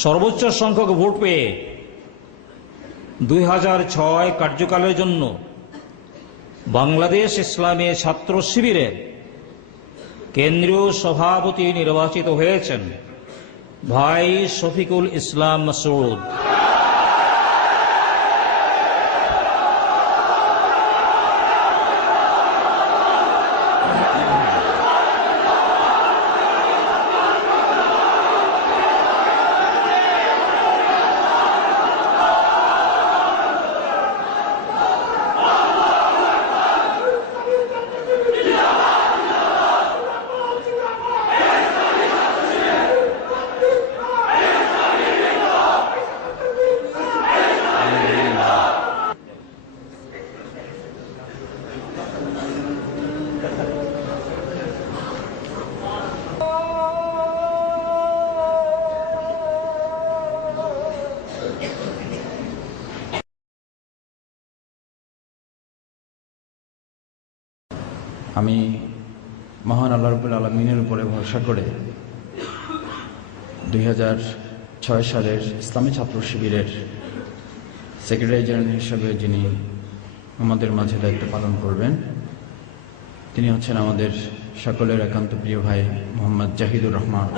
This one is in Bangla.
সর্বোচ্চ সংখ্যক ভোট পেয়ে দুই হাজার ছয় কার্যকালের জন্য বাংলাদেশ ইসলামী ছাত্র শিবিরের কেন্দ্রীয় সভাপতি নির্বাচিত হয়েছেন ভাই শফিকুল ইসলাম মাসুদ আমি মহান আল্লাহ রবুল আলমিনের উপরে ভরসা করে দুই ছয় সালের ইসলামী ছাত্র শিবিরের সেক্রেটারি জেনারেল হিসেবে যিনি আমাদের মাঝে দায়িত্ব পালন করবেন, তিনি হচ্ছেন আমাদের সকলের একান্ত প্রিয় ভাই মোহাম্মদ জাহিদুর রহমান।